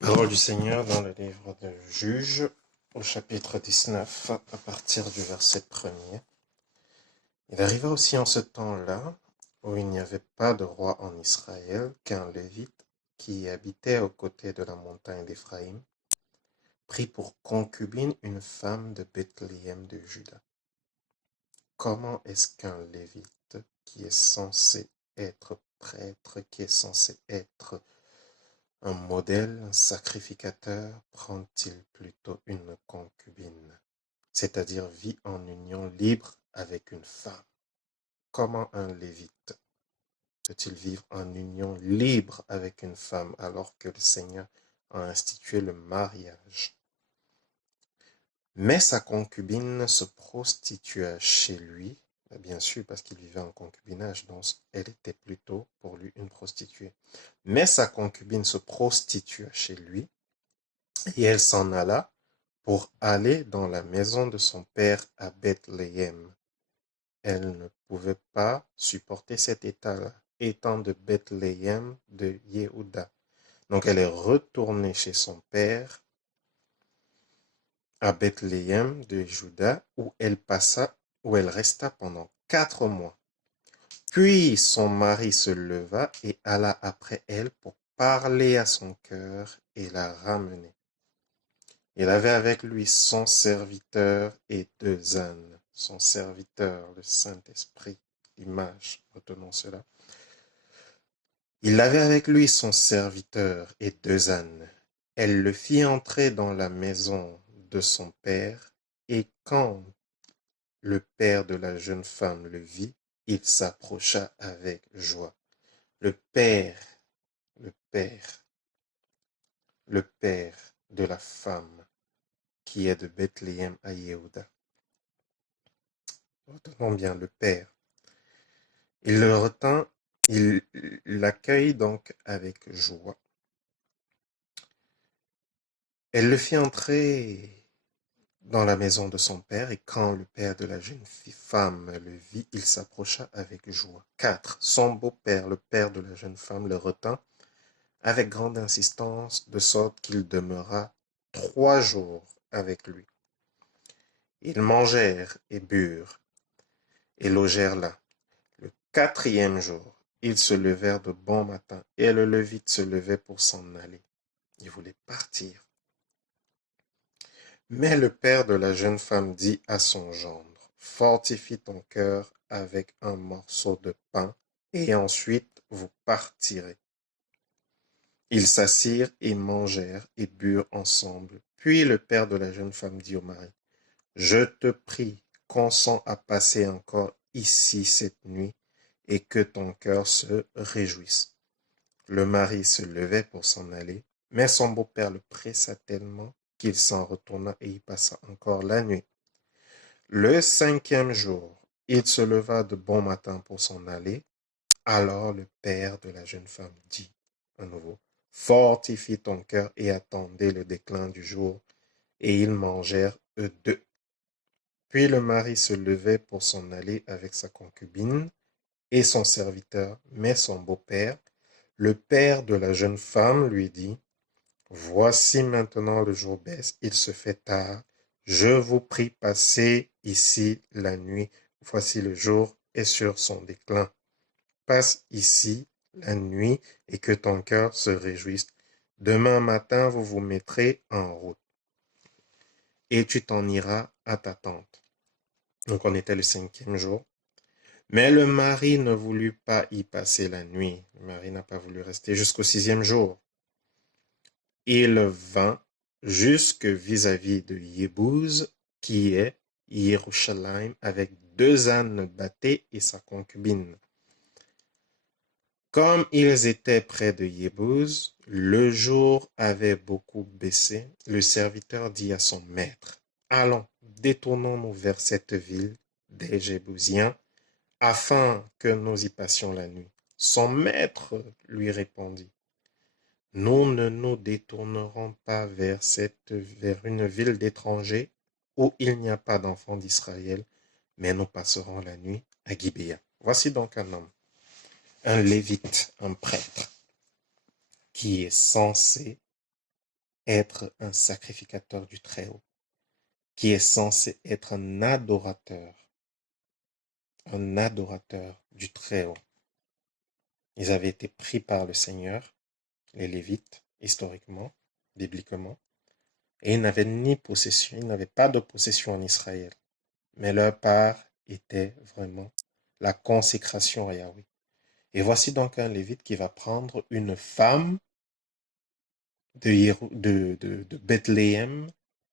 Parole du Seigneur dans le livre de Juges, au chapitre 19, à partir du verset 1er. Il arriva aussi en ce temps-là, où il n'y avait pas de roi en Israël, qu'un Lévite qui habitait aux côtés de la montagne d'Éphraïm prit pour concubine une femme de Bethléem de Juda. Comment est-ce qu'un Lévite qui est censé être prêtre, qui est censé être un modèle, un sacrificateur, prend-il plutôt une concubine, c'est-à-dire vit en union libre avec une femme? Comment un Lévite peut-il vivre en union libre avec une femme alors que le Seigneur a institué le mariage? Mais sa concubine se prostitua chez lui, bien sûr parce qu'il vivait en concubinage, donc elle était plutôt pour lui une prostituée. Mais sa concubine se prostitua chez lui, et elle s'en alla pour aller dans la maison de son père à Bethléem. Elle ne pouvait pas supporter cet état-là, étant de Bethléem de Yehuda. Donc elle est retournée chez son père à Bethléem de Juda, où elle resta pendant 4 mois. Puis son mari se leva et alla après elle pour parler à son cœur et la ramener. Il avait avec lui son serviteur et 2 ânes. Son serviteur, le Saint-Esprit, l'image, retenons cela. Il avait avec lui son serviteur et 2 ânes. Elle le fit entrer dans la maison de son père, et quand le père de la jeune femme le vit, il s'approcha avec joie. Le père, le père, le père de la femme qui est de Bethléem à Yehuda. Retenons bien le père. Il le retint, il l'accueille donc avec joie. Elle le fit entrer dans la maison de son père, et quand le père de la jeune femme le vit, il s'approcha avec joie. 4. Son beau-père, le père de la jeune femme, le retint avec grande insistance, de sorte qu'il demeura 3 jours avec lui. Ils mangèrent et burent, et logèrent là. Le 4e jour, ils se levèrent de bon matin, et le Lévite se levait pour s'en aller. Il voulait partir. Mais le père de la jeune femme dit à son gendre, « Fortifie ton cœur avec un morceau de pain, et ensuite vous partirez. » Ils s'assirent et mangèrent et burent ensemble. Puis le père de la jeune femme dit au mari, « Je te prie, consens à passer encore ici cette nuit, et que ton cœur se réjouisse. » Le mari se levait pour s'en aller, mais son beau-père le pressa tellement qu'il s'en retourna et y passa encore la nuit. Le 5e jour, il se leva de bon matin pour s'en aller. Alors le père de la jeune femme dit à nouveau, « Fortifie ton cœur et attendez le déclin du jour. » Et ils mangèrent eux deux. Puis le mari se levait pour s'en aller avec sa concubine et son serviteur, mais son beau-père, le père de la jeune femme, lui dit, « Voici maintenant le jour baisse, il se fait tard. Je vous prie, passez ici la nuit. Voici le jour est sur son déclin. Passe ici la nuit et que ton cœur se réjouisse. Demain matin, vous vous mettrez en route et tu t'en iras à ta tente. » Donc on était le 5e jour. Mais le mari ne voulut pas y passer la nuit. Le mari n'a pas voulu rester jusqu'au 6e jour. Il vint jusque vis-à-vis de Yébouz, qui est Yerushalayim, avec 2 ânes bâtés et sa concubine. Comme ils étaient près de Yébouz, le jour avait beaucoup baissé. Le serviteur dit à son maître, « Allons, détournons-nous vers cette ville des Jébousiens, afin que nous y passions la nuit. » Son maître lui répondit, « Nous ne nous détournerons pas vers une ville d'étrangers où il n'y a pas d'enfants d'Israël, mais nous passerons la nuit à Gibéa. » Voici donc un homme, un lévite, un prêtre, qui est censé être un sacrificateur du Très-Haut, qui est censé être un adorateur du Très-Haut. Ils avaient été pris par le Seigneur, les Lévites, historiquement, bibliquement, et ils n'avaient ni possession, ils n'avaient pas de possession en Israël. Mais leur part était vraiment la consécration à Yahweh. Et voici donc un Lévite qui va prendre une femme de Bethléem,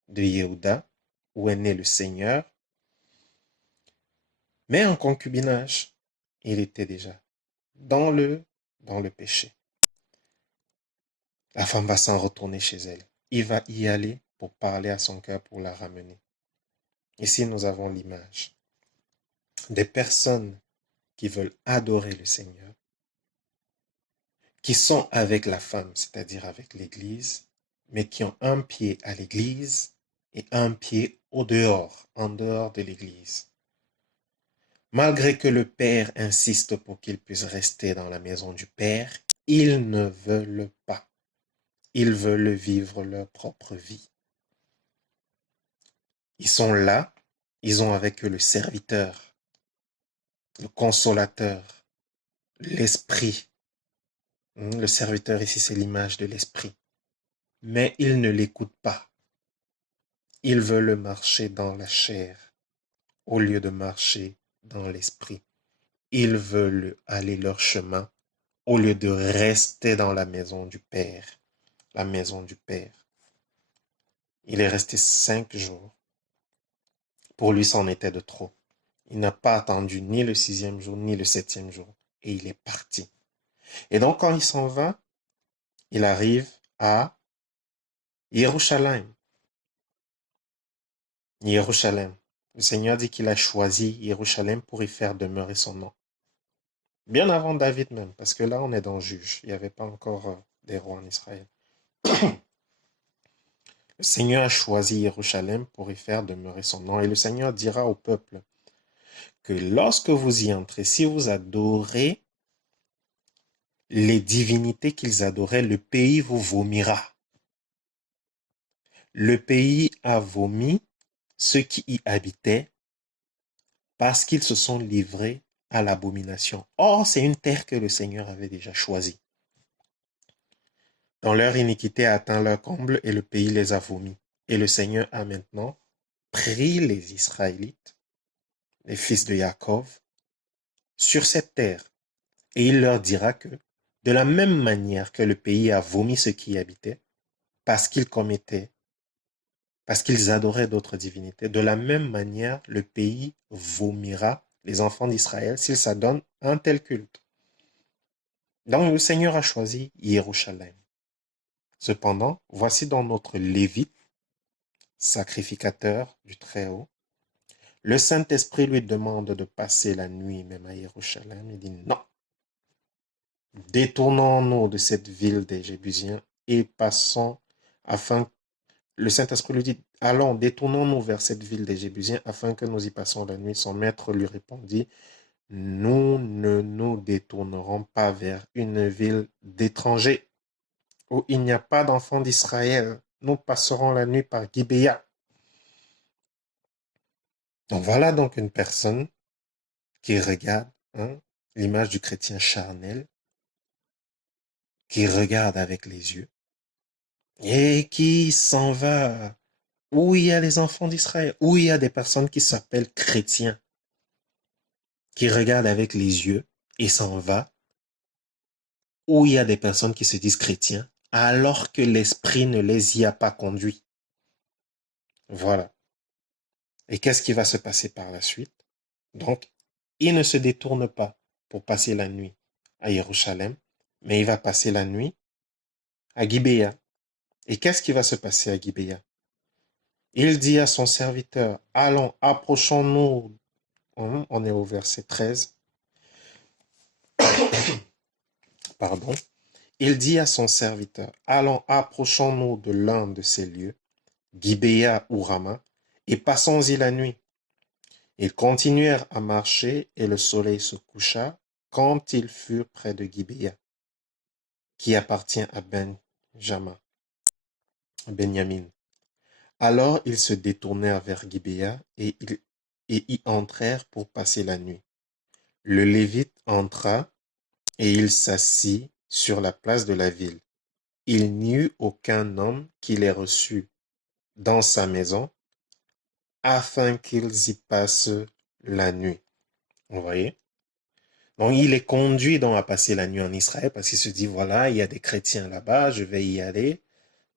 de Yehuda, où est né le Seigneur, mais en concubinage. Il était déjà dans le péché. La femme va s'en retourner chez elle. Il va y aller pour parler à son cœur, pour la ramener. Ici, nous avons l'image des personnes qui veulent adorer le Seigneur, qui sont avec la femme, c'est-à-dire avec l'Église, mais qui ont un pied à l'Église et un pied au dehors, en dehors de l'Église. Malgré que le Père insiste pour qu'ils puissent rester dans la maison du Père, ils ne veulent pas. Ils veulent vivre leur propre vie. Ils sont là, ils ont avec eux le serviteur, le consolateur, l'esprit. Le serviteur ici, c'est l'image de l'esprit. Mais ils ne l'écoutent pas. Ils veulent marcher dans la chair au lieu de marcher dans l'esprit. Ils veulent aller leur chemin au lieu de rester dans la maison du Père. La maison du Père. Il est resté 5 jours. Pour lui, c'en était de trop. Il n'a pas attendu ni le 6e jour, ni le 7e jour. Et il est parti. Et donc, quand il s'en va, il arrive à Jérusalem. Jérusalem. Le Seigneur dit qu'il a choisi Jérusalem pour y faire demeurer son nom. Bien avant David même, parce que là, on est dans Juge. Il n'y avait pas encore des rois en Israël. Le Seigneur a choisi Jérusalem pour y faire demeurer son nom. Et le Seigneur dira au peuple que lorsque vous y entrez, si vous adorez les divinités qu'ils adoraient, le pays vous vomira. Le pays a vomi ceux qui y habitaient parce qu'ils se sont livrés à l'abomination. Or, c'est une terre que le Seigneur avait déjà choisie. Dans leur iniquité a atteint leur comble et le pays les a vomis. Et le Seigneur a maintenant pris les Israélites, les fils de Jacob, sur cette terre. Et il leur dira que, de la même manière que le pays a vomi ceux qui y habitaient, parce qu'ils adoraient d'autres divinités, de la même manière, le pays vomira les enfants d'Israël s'ils s'adonnent à un tel culte. Donc le Seigneur a choisi Jérusalem. Cependant, voici dans notre Lévite, sacrificateur du Très-Haut, le Saint-Esprit lui demande de passer la nuit même à Jérusalem. Il dit non. Détournons-nous de cette ville des Jébusiens et passons afin. Le Saint-Esprit lui dit, allons, détournons-nous vers cette ville des Jébusiens afin que nous y passons la nuit. Son maître lui répondit, nous ne nous détournerons pas vers une ville d'étrangers où il n'y a pas d'enfants d'Israël. Nous passerons la nuit par Gibéa. Donc voilà donc une personne qui regarde l'image du chrétien charnel, qui regarde avec les yeux et qui s'en va où il y a les enfants d'Israël, où il y a des personnes qui s'appellent chrétiens, qui regardent avec les yeux et s'en va, où il y a des personnes qui se disent chrétiens, alors que l'esprit ne les y a pas conduits. Voilà. Et qu'est-ce qui va se passer par la suite? Donc, il ne se détourne pas pour passer la nuit à Jérusalem, mais il va passer la nuit à Gibéa. Et qu'est-ce qui va se passer à Gibéa? Il dit à son serviteur, allons, approchons-nous. On est au verset 13. Pardon. Il dit à son serviteur, allons, approchons-nous de l'un de ces lieux, Gibéa ou Rama, et passons-y la nuit. Ils continuèrent à marcher et le soleil se coucha quand ils furent près de Gibéa, qui appartient à Benjamin. Benjamin. Alors ils se détournèrent vers Gibéa et y entrèrent pour passer la nuit. Le Lévite entra et il s'assit sur la place de la ville. Il n'y eut aucun homme qui les reçût dans sa maison afin qu'ils y passent la nuit. Vous voyez? Donc il est conduit donc à passer la nuit en Israël parce qu'il se dit, voilà, il y a des chrétiens là-bas, je vais y aller.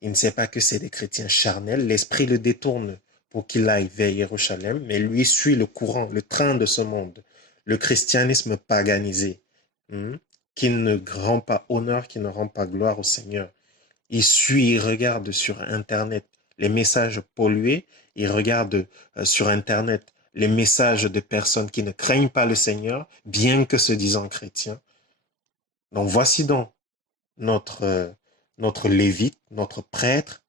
Il ne sait pas que c'est des chrétiens charnels. L'esprit le détourne pour qu'il aille vers Jérusalem, mais lui suit le courant, le train de ce monde, le christianisme paganisé, hmm, qui ne rend pas honneur, qui ne rend pas gloire au Seigneur. Il suit, il regarde sur Internet les messages pollués, il regarde sur Internet les messages de personnes qui ne craignent pas le Seigneur, bien que se disant chrétiens. Donc voici donc notre lévite, notre prêtre,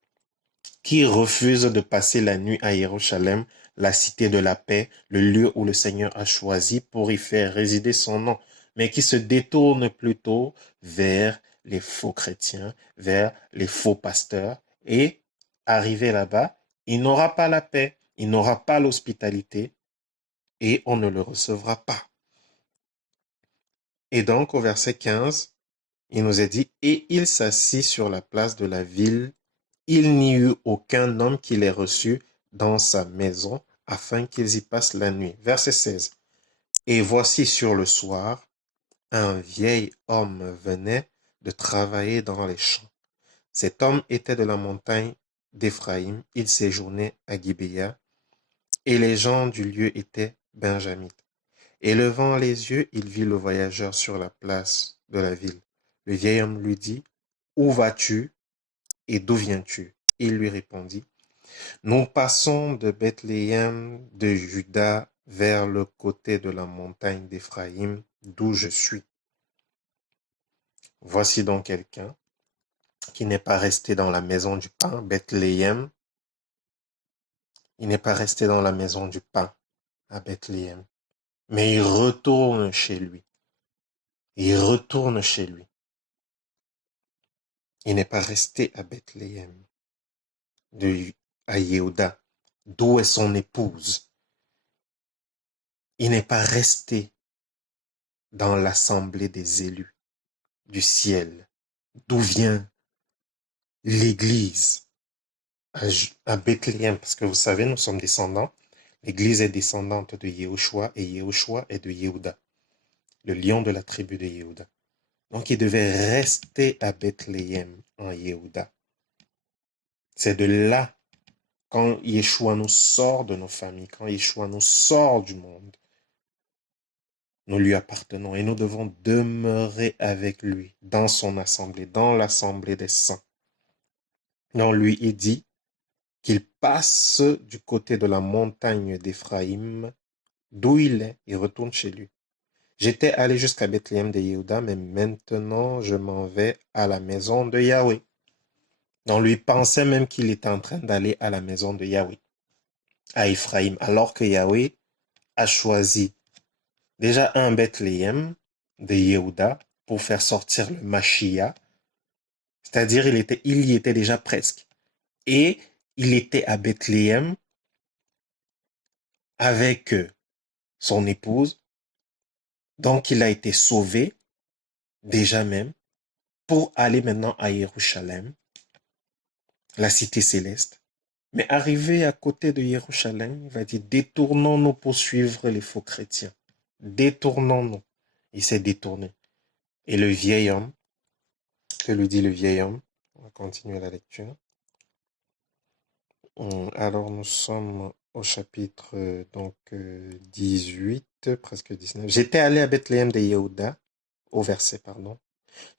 qui refuse de passer la nuit à Jérusalem, la cité de la paix, le lieu où le Seigneur a choisi pour y faire résider son nom, mais qui se détourne plutôt vers les faux chrétiens, vers les faux pasteurs, et arrivé là-bas, il n'aura pas la paix, il n'aura pas l'hospitalité, et on ne le recevra pas. Et donc au verset 15, il nous est dit, et il s'assit sur la place de la ville. Il n'y eut aucun homme qui les reçût dans sa maison afin qu'ils y passent la nuit. Verset 16. Et voici sur le soir, un vieil homme venait de travailler dans les champs. Cet homme était de la montagne d'Éphraïm. Il séjournait à Gibéa et les gens du lieu étaient benjamites. Et levant les yeux, il vit le voyageur sur la place de la ville. Le vieil homme lui dit, où vas-tu et d'où viens-tu? Il lui répondit, nous passons de Bethléem de Juda vers le côté de la montagne d'Éphraïm, d'où je suis. Voici donc quelqu'un qui n'est pas resté dans la maison du pain, Bethléem. Il n'est pas resté dans la maison du pain à Bethléem, mais il retourne chez lui. Il retourne chez lui. Il n'est pas resté à Bethléem, à Yehuda, d'où est son épouse. Il n'est pas resté dans l'assemblée des élus du ciel, d'où vient l'Église à Bethléem, parce que vous savez, nous sommes descendants. L'Église est descendante de Yehoshua et Yehoshua est de Yehuda, le lion de la tribu de Yehuda. Donc, il devait rester à Bethléem en Yehuda. C'est de là, quand Yeshua nous sort de nos familles, quand Yeshua nous sort du monde, nous lui appartenons et nous devons demeurer avec lui dans son assemblée, dans l'assemblée des saints. Donc, lui, il dit qu'il passe du côté de la montagne d'Éphraïm, d'où il est, il retourne chez lui. J'étais allé jusqu'à Bethléem de Yehuda, mais maintenant je m'en vais à la maison de Yahweh. Donc lui pensait même qu'il était en train d'aller à la maison de Yahweh, à Éphraïm, alors que Yahweh a choisi déjà un Bethléem de Yehuda pour faire sortir le Mashiach, c'est-à-dire il y était déjà presque. Et il était à Bethléem avec son épouse. Donc, il a été sauvé, déjà même, pour aller maintenant à Jérusalem, la cité céleste. Mais arrivé à côté de Jérusalem, il va dire, détournons-nous pour suivre les faux chrétiens. Détournons-nous. Il s'est détourné. Et le vieil homme, que lui dit le vieil homme? On va continuer la lecture. Alors, nous sommes au chapitre 18, presque 19. J'étais allé à Bethléem de Yehuda, au verset, pardon.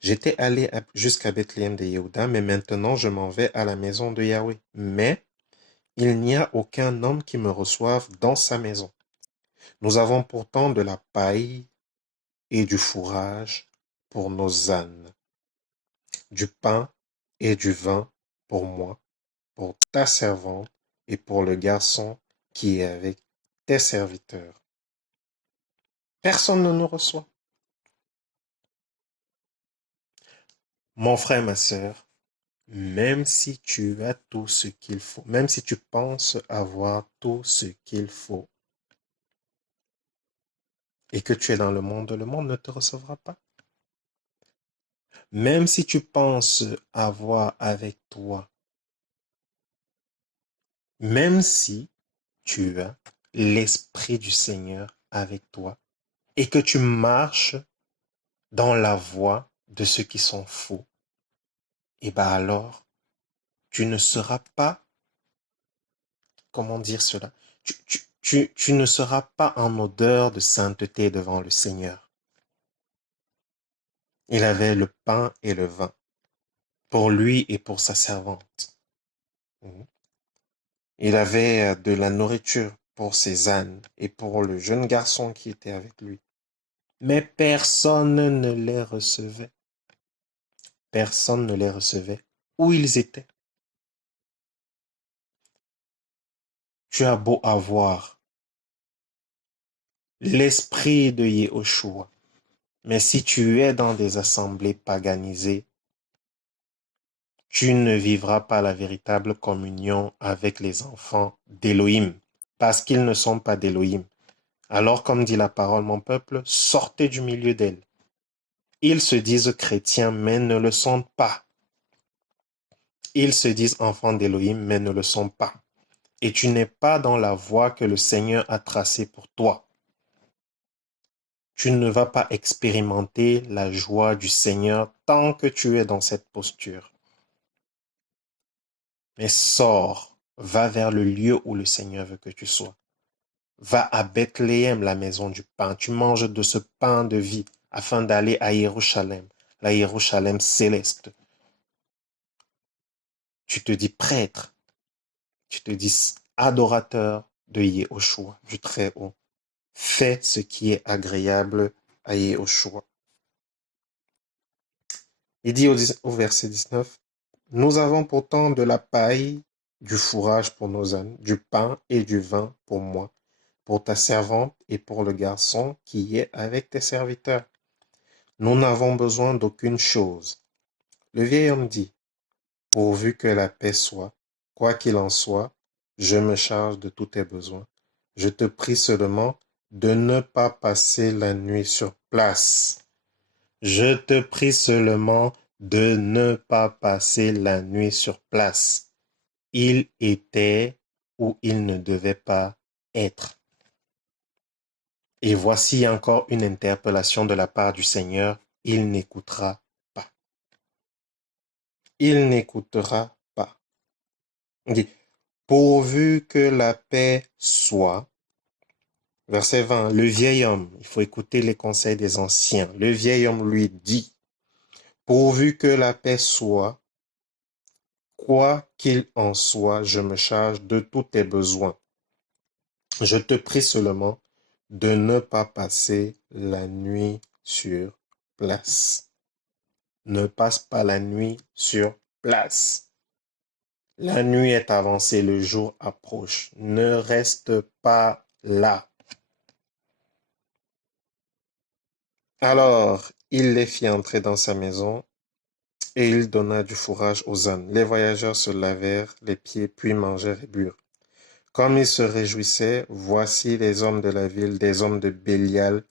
J'étais allé jusqu'à Bethléem de Yehuda, mais maintenant je m'en vais à la maison de Yahweh. Mais il n'y a aucun homme qui me reçoive dans sa maison. Nous avons pourtant de la paille et du fourrage pour nos ânes, du pain et du vin pour moi, pour ta servante et pour le garçon qui est avec tes serviteurs. Personne ne nous reçoit. Mon frère, ma sœur, même si tu as tout ce qu'il faut, même si tu penses avoir tout ce qu'il faut, et que tu es dans le monde ne te recevra pas. Même si tu penses avoir avec toi, même si tu as l'Esprit du Seigneur avec toi, et que tu marches dans la voie de ceux qui sont faux, et bien alors, tu ne seras pas, comment dire cela, tu ne seras pas en odeur de sainteté devant le Seigneur. Il avait le pain et le vin pour lui et pour sa servante. Il avait de la nourriture pour ses ânes et pour le jeune garçon qui était avec lui. Mais personne ne les recevait. Personne ne les recevait où ils étaient. Tu as beau avoir l'esprit de Yehoshua, mais si tu es dans des assemblées paganisées, tu ne vivras pas la véritable communion avec les enfants d'Élohim, parce qu'ils ne sont pas d'Élohim. Alors, comme dit la parole, mon peuple, sortez du milieu d'elle. Ils se disent chrétiens, mais ne le sont pas. Ils se disent enfants d'Élohim, mais ne le sont pas. Et tu n'es pas dans la voie que le Seigneur a tracée pour toi. Tu ne vas pas expérimenter la joie du Seigneur tant que tu es dans cette posture. Mais sors, va vers le lieu où le Seigneur veut que tu sois. Va à Bethléem, la maison du pain. Tu manges de ce pain de vie afin d'aller à Jérusalem, la Jérusalem céleste. Tu te dis prêtre, tu te dis adorateur de Yehoshua, du Très-Haut. Fais ce qui est agréable à Yehoshua. Il dit au verset 19, « Nous avons pourtant de la paille, du fourrage pour nos ânes, du pain et du vin pour moi, pour ta servante et pour le garçon qui est avec tes serviteurs. Nous n'avons besoin d'aucune chose. » Le vieil homme dit, « Pourvu que la paix soit, quoi qu'il en soit, je me charge de tous tes besoins. Je te prie seulement de ne pas passer la nuit sur place. Je te prie seulement de ne pas passer la nuit sur place. » Il était où il ne devait pas être. Et voici encore une interpellation de la part du Seigneur. Il n'écoutera pas. Il n'écoutera pas. Il dit, pourvu que la paix soit. Verset 20, le vieil homme, il faut écouter les conseils des anciens. Le vieil homme lui dit, pourvu que la paix soit, quoi qu'il en soit, je me charge de tous tes besoins. Je te prie seulement de ne pas passer la nuit sur place. Ne passe pas la nuit sur place. La nuit est avancée, le jour approche. Ne reste pas là. Alors, il les fit entrer dans sa maison et il donna du fourrage aux ânes. Les voyageurs se lavèrent les pieds, puis mangèrent et burent. Comme ils se réjouissaient, voici les hommes de la ville, des hommes de Bélial,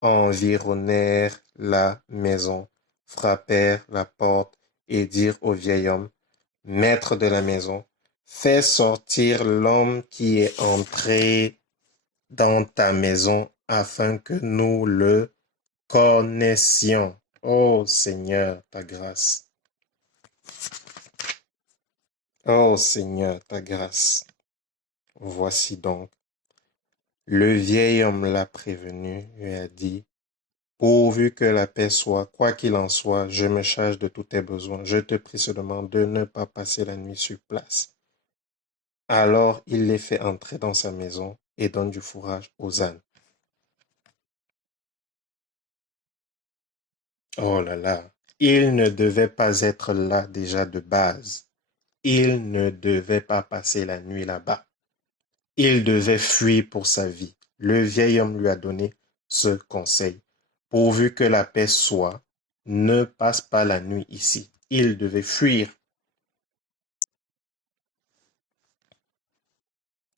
environnèrent la maison, frappèrent la porte et dirent au vieil homme, maître de la maison, fais sortir l'homme qui est entré dans ta maison afin que nous le connaissions. Ô Seigneur, ta grâce. Ô Seigneur, ta grâce. Voici donc. Le vieil homme l'a prévenu et a dit, pourvu que la paix soit, quoi qu'il en soit, je me charge de tous tes besoins. Je te prie seulement de ne pas passer la nuit sur place. Alors il les fait entrer dans sa maison et donne du fourrage aux ânes. Oh là là, il ne devait pas être là déjà de base. Il ne devait pas passer la nuit là-bas. Il devait fuir pour sa vie. Le vieil homme lui a donné ce conseil. Pourvu que la paix soit, ne passe pas la nuit ici. Il devait fuir.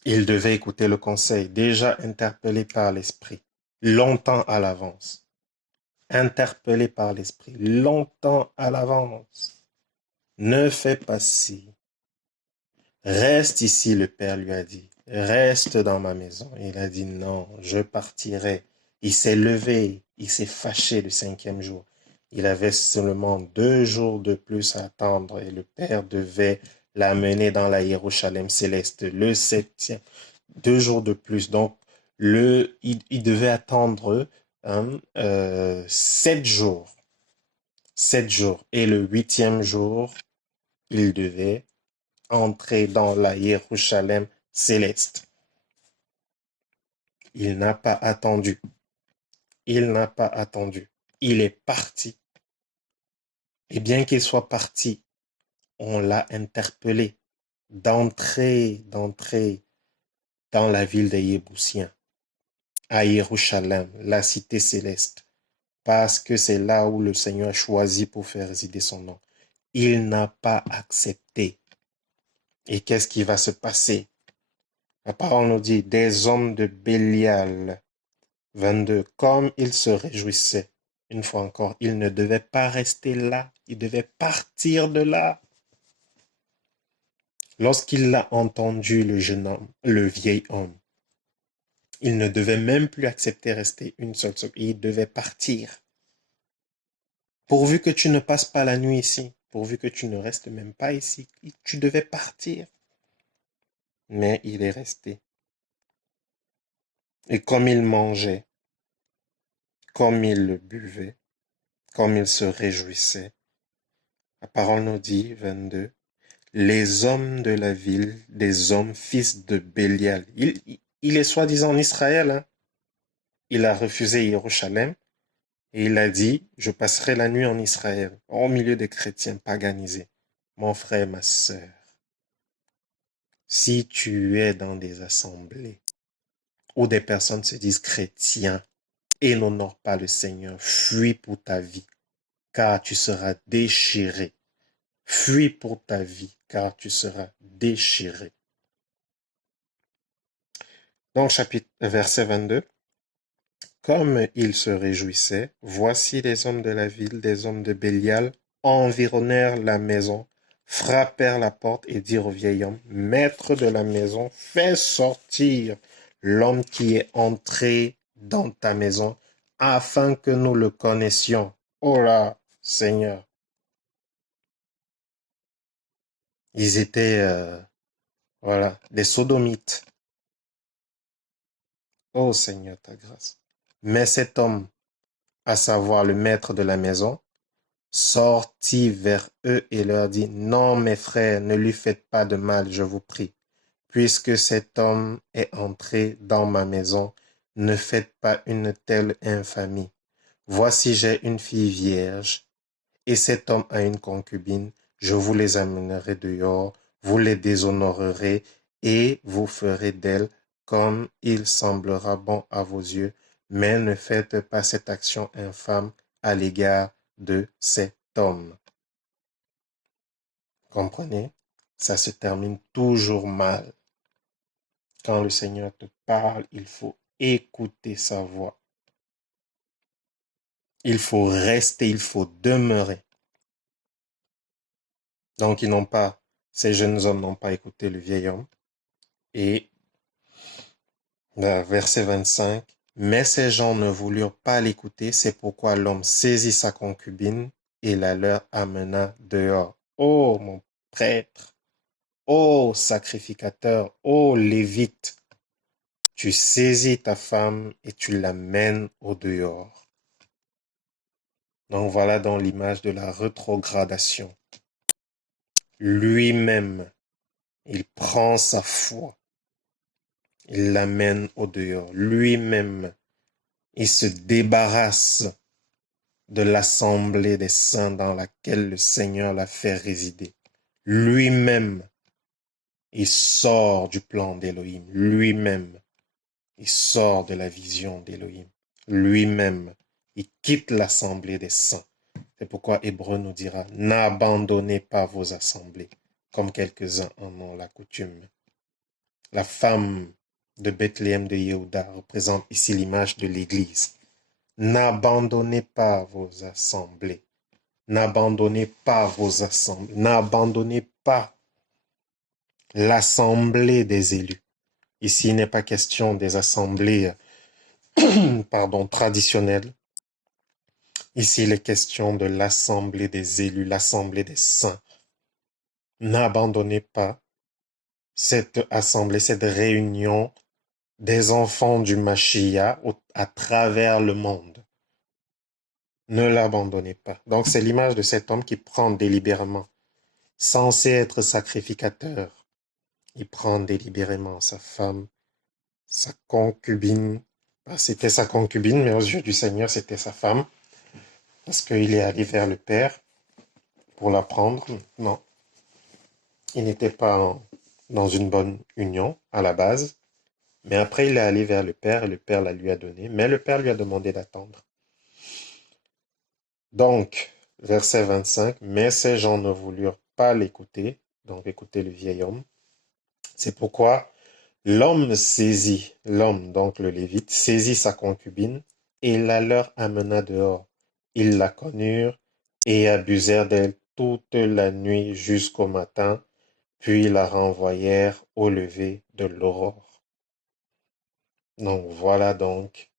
Il devait écouter le conseil, déjà interpellé par l'esprit, longtemps à l'avance. Interpellé par l'esprit, longtemps à l'avance. Ne fais pas ci. Reste ici, le père lui a dit. Reste dans ma maison. Il a dit non, je partirai. Il s'est levé, il s'est fâché le 5e jour. Il avait seulement 2 jours de plus à attendre et le père devait l'amener dans la Jérusalem céleste le 7e. 2 jours de plus. Donc, il devait attendre 7 jours. 7 jours. Et le 8e jour, il devait entrer dans la Jérusalem céleste. Il n'a pas attendu. Il n'a pas attendu. Il est parti. Et bien qu'il soit parti, on l'a interpellé d'entrer dans la ville des Yéboussiens, à Jérusalem, la cité céleste, parce que c'est là où le Seigneur a choisi pour faire résider son nom. Il n'a pas accepté. Et qu'est-ce qui va se passer? La parole nous dit, des hommes de Bélial, 22, comme il se réjouissait. Une fois encore, il ne devait pas rester là, il devait partir de là. Lorsqu'il a entendu le jeune homme, le vieil homme, il ne devait même plus accepter rester une seule seconde, il devait partir. Pourvu que tu ne passes pas la nuit ici, pourvu que tu ne restes même pas ici, tu devais partir. Mais il est resté. Et comme il mangeait, comme il le buvait, comme il se réjouissait, la parole nous dit, 22, les hommes de la ville, des hommes fils de Bélial. Il est soi-disant en Israël. Hein. Il a refusé Jérusalem et il a dit, je passerai la nuit en Israël, au milieu des chrétiens paganisés. Mon frère, ma sœur, si tu es dans des assemblées où des personnes se disent chrétiens et n'honorent pas le Seigneur, fuis pour ta vie, car tu seras déchiré. Fuis pour ta vie, car tu seras déchiré. Donc, verset 22. Comme il se réjouissait, voici les hommes de la ville, des hommes de Bélial, environnèrent la maison, frappèrent la porte et dirent au vieil homme, maître de la maison, fais sortir l'homme qui est entré dans ta maison, afin que nous le connaissions. Oh là, Seigneur. Ils étaient, voilà, des sodomites. Oh Seigneur, ta grâce. Mais cet homme, à savoir le maître de la maison, sortit vers eux et leur dit, non, mes frères, ne lui faites pas de mal, je vous prie. Puisque cet homme est entré dans ma maison, ne faites pas une telle infamie. Voici, j'ai une fille vierge, et cet homme a une concubine. Je vous les amènerai dehors, vous les déshonorerez, et vous ferez d'elle comme il semblera bon à vos yeux, mais ne faites pas cette action infâme à l'égard de cet homme. Comprenez? Ça se termine toujours mal. Quand le Seigneur te parle, il faut écouter sa voix. Il faut rester, il faut demeurer. Donc, ces jeunes hommes n'ont pas écouté le vieil homme. Et verset 25, mais ces gens ne voulurent pas l'écouter, c'est pourquoi l'homme saisit sa concubine et la leur amena dehors. Oh, mon prêtre, ô sacrificateur, ô lévite, tu saisis ta femme et tu l'amènes au dehors. Donc voilà dans l'image de la rétrogradation. Lui-même, il prend sa foi, il l'amène au dehors. Lui-même, il se débarrasse de l'assemblée des saints dans laquelle le Seigneur l'a fait résider. Lui-même, il sort du plan d'Élohim. Lui-même, il sort de la vision d'Élohim. Lui-même, il quitte l'assemblée des saints. C'est pourquoi Hébreu nous dira, n'abandonnez pas vos assemblées, comme quelques-uns en ont la coutume. la femme de Bethléem de Yehuda, représente ici l'image de l'Église. N'abandonnez pas vos assemblées. N'abandonnez pas vos assemblées. N'abandonnez pas l'assemblée des élus. Ici, il n'est pas question des assemblées traditionnelles. Ici, il est question de l'assemblée des élus, l'assemblée des saints. N'abandonnez pas cette assemblée, cette réunion des enfants du Mashiach à travers le monde. Ne l'abandonnez pas. Donc, c'est l'image de cet homme qui prend délibérément, censé être sacrificateur. Il prend délibérément sa femme, sa concubine. C'était sa concubine, mais aux yeux du Seigneur, c'était sa femme. Parce qu'il est allé vers le Père pour la prendre. Non. Il n'était pas dans une bonne union à la base. Mais après, il est allé vers le Père et le Père la lui a donnée. Mais le Père lui a demandé d'attendre. Donc, verset 25, mais ces gens ne voulurent pas l'écouter, donc écouter le vieil homme. C'est pourquoi l'homme, donc le Lévite, saisit sa concubine et la leur amena dehors. Ils la connurent et abusèrent d'elle toute la nuit jusqu'au matin, puis la renvoyèrent au lever de l'aurore. Donc voilà donc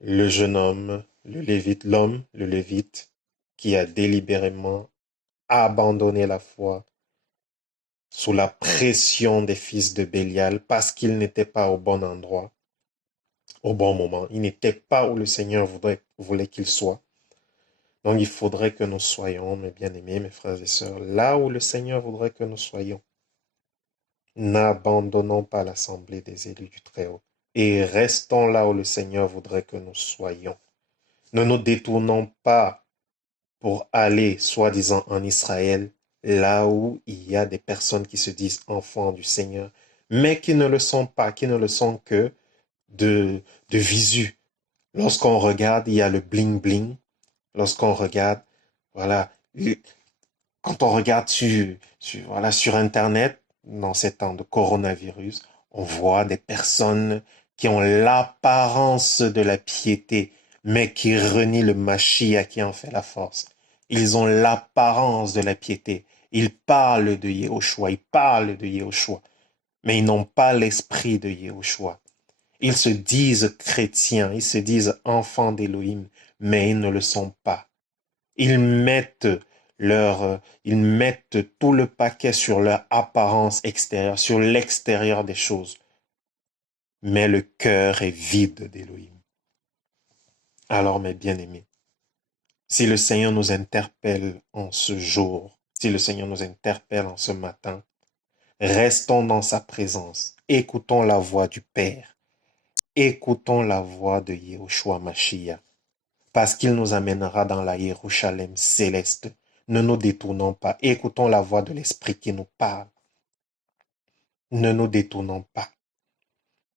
le jeune homme, l'homme, le Lévite, qui a délibérément abandonné la foi sous la pression des fils de Bélial parce qu'il n'était pas au bon endroit, au bon moment. Il n'était pas où le Seigneur voulait qu'il soit. Donc il faudrait que nous soyons, mes bien-aimés, mes frères et sœurs, là où le Seigneur voudrait que nous soyons. N'abandonnons pas l'assemblée des élus du Très-Haut et restons là où le Seigneur voudrait que nous soyons. Ne nous détournons pas pour aller, soi-disant, en Israël, là où il y a des personnes qui se disent enfants du Seigneur, mais qui ne le sont pas, qui ne le sont que de visu. Lorsqu'on regarde, il y a le bling-bling. Lorsqu'on regarde, voilà, quand on regarde sur Internet, dans ces temps de coronavirus, on voit des personnes qui ont l'apparence de la piété, mais qui renient le Mashiach qui en fait la force. Ils ont l'apparence de la piété. Ils parlent de Yehoshua, ils parlent de Yehoshua, mais ils n'ont pas l'esprit de Yehoshua. Ils se disent chrétiens, ils se disent enfants d'Élohim, mais ils ne le sont pas. Ils mettent tout le paquet sur leur apparence extérieure, sur l'extérieur des choses. Mais le cœur est vide d'Élohim. Alors, mes bien-aimés, si le Seigneur nous interpelle en ce jour, si le Seigneur nous interpelle en ce matin, restons dans sa présence, écoutons la voix du Père, écoutons la voix de Yehoshua Mashiach, parce qu'il nous amènera dans la Jérusalem céleste. Ne nous détournons pas, écoutons la voix de l'Esprit qui nous parle. Ne nous détournons pas.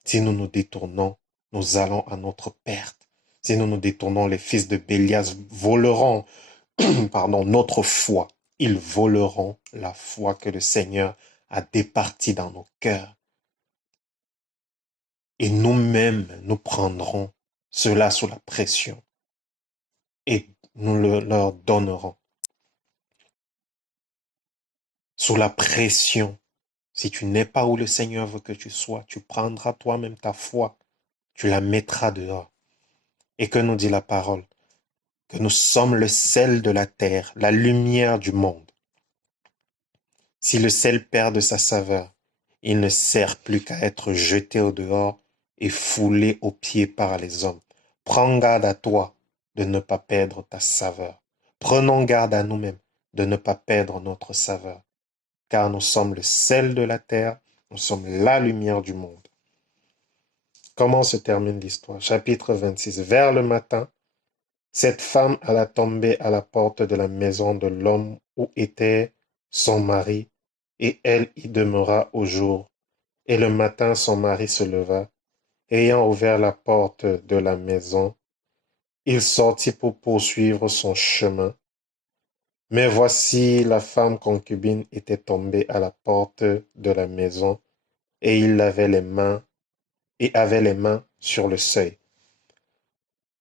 Si nous nous détournons, nous allons à notre perte. Si nous nous détournons, les fils de Bélias voleront notre foi. Ils voleront la foi que le Seigneur a départie dans nos cœurs. Et nous-mêmes, nous prendrons cela sous la pression et nous leur donnerons. Sous la pression, si tu n'es pas où le Seigneur veut que tu sois, tu prendras toi-même ta foi, tu la mettras dehors. Et que nous dit la parole? Que nous sommes le sel de la terre, la lumière du monde. Si le sel perd de sa saveur, il ne sert plus qu'à être jeté au dehors et foulé aux pieds par les hommes. Prends garde à toi de ne pas perdre ta saveur. Prenons garde à nous-mêmes de ne pas perdre notre saveur, car nous sommes le sel de la terre, nous sommes la lumière du monde. Comment se termine l'histoire? Chapitre 26. Vers le matin, cette femme alla tomber à la porte de la maison de l'homme où était son mari, et elle y demeura au jour. Et le matin, son mari se leva. Ayant ouvert la porte de la maison, il sortit pour poursuivre son chemin. Mais voici la femme concubine était tombée à la porte de la maison, et il avait les mains sur le seuil.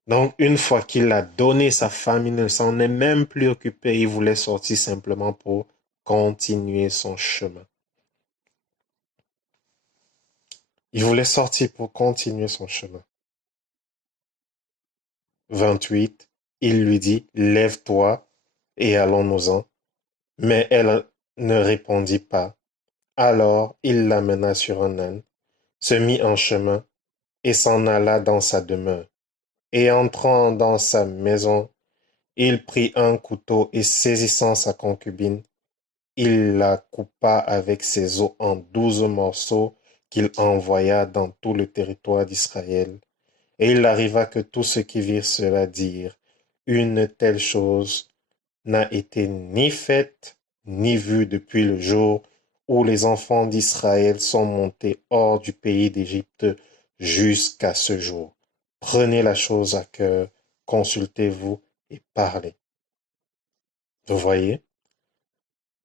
Donc, une fois qu'il a donné sa femme, il ne s'en est même plus occupé. Il voulait sortir simplement pour continuer son chemin. Il voulait sortir pour continuer son chemin. 28. Il lui dit, lève-toi et allons-nous-en. Mais elle ne répondit pas. Alors il l'amena sur un âne, se mit en chemin et s'en alla dans sa demeure. Et entrant dans sa maison, il prit un couteau et saisissant sa concubine, il la coupa avec ses os en 12 morceaux qu'il envoya dans tout le territoire d'Israël. Et il arriva que tous ceux qui virent cela dirent, une telle chose n'a été ni faite ni vue depuis le jour où les enfants d'Israël sont montés hors du pays d'Égypte jusqu'à ce jour. Prenez la chose à cœur, consultez-vous et parlez. Vous voyez?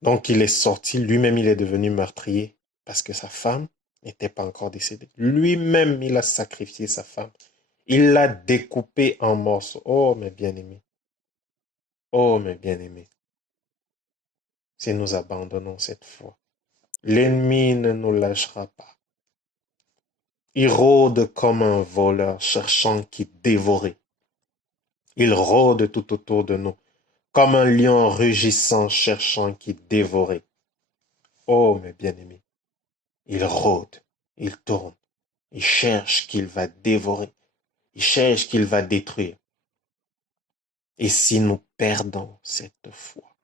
Donc il est sorti, lui-même il est devenu meurtrier parce que sa femme n'était pas encore décédée. Lui-même il a sacrifié sa femme. Il l'a découpée en morceaux. Oh mes bien-aimés. Oh mes bien-aimés. Si nous abandonnons cette foi, l'ennemi ne nous lâchera pas. Il rôde comme un voleur cherchant qui dévorer. Il rôde tout autour de nous, comme un lion rugissant cherchant qui dévorer. Oh mes bien-aimés, il rôde, il tourne, il cherche qu'il va dévorer, il cherche qu'il va détruire. Et si nous perdons cette foi,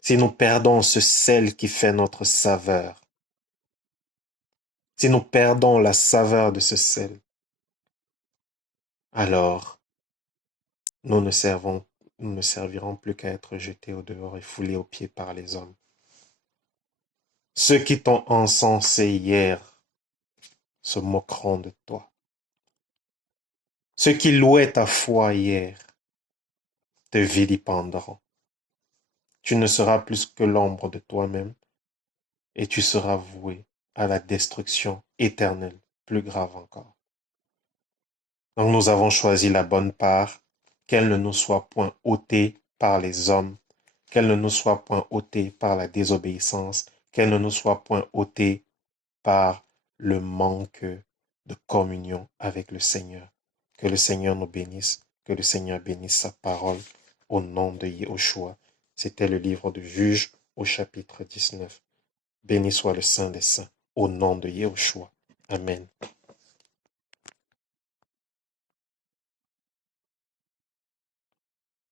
si nous perdons ce sel qui fait notre saveur, si nous perdons la saveur de ce sel, alors nous ne servirons plus qu'à être jetés au dehors et foulés aux pieds par les hommes. Ceux qui t'ont encensé hier se moqueront de toi. Ceux qui louaient ta foi hier te vilipendront. Tu ne seras plus que l'ombre de toi-même et tu seras voué à la destruction éternelle, plus grave encore. Donc nous avons choisi la bonne part, qu'elle ne nous soit point ôtée par les hommes, qu'elle ne nous soit point ôtée par la désobéissance, qu'elle ne nous soit point ôtée par le manque de communion avec le Seigneur. Que le Seigneur nous bénisse, que le Seigneur bénisse sa parole au nom de Yahushua. C'était le livre de Juges au chapitre 19. Béni soit le Saint des Saints au nom de Yahushua. Amen.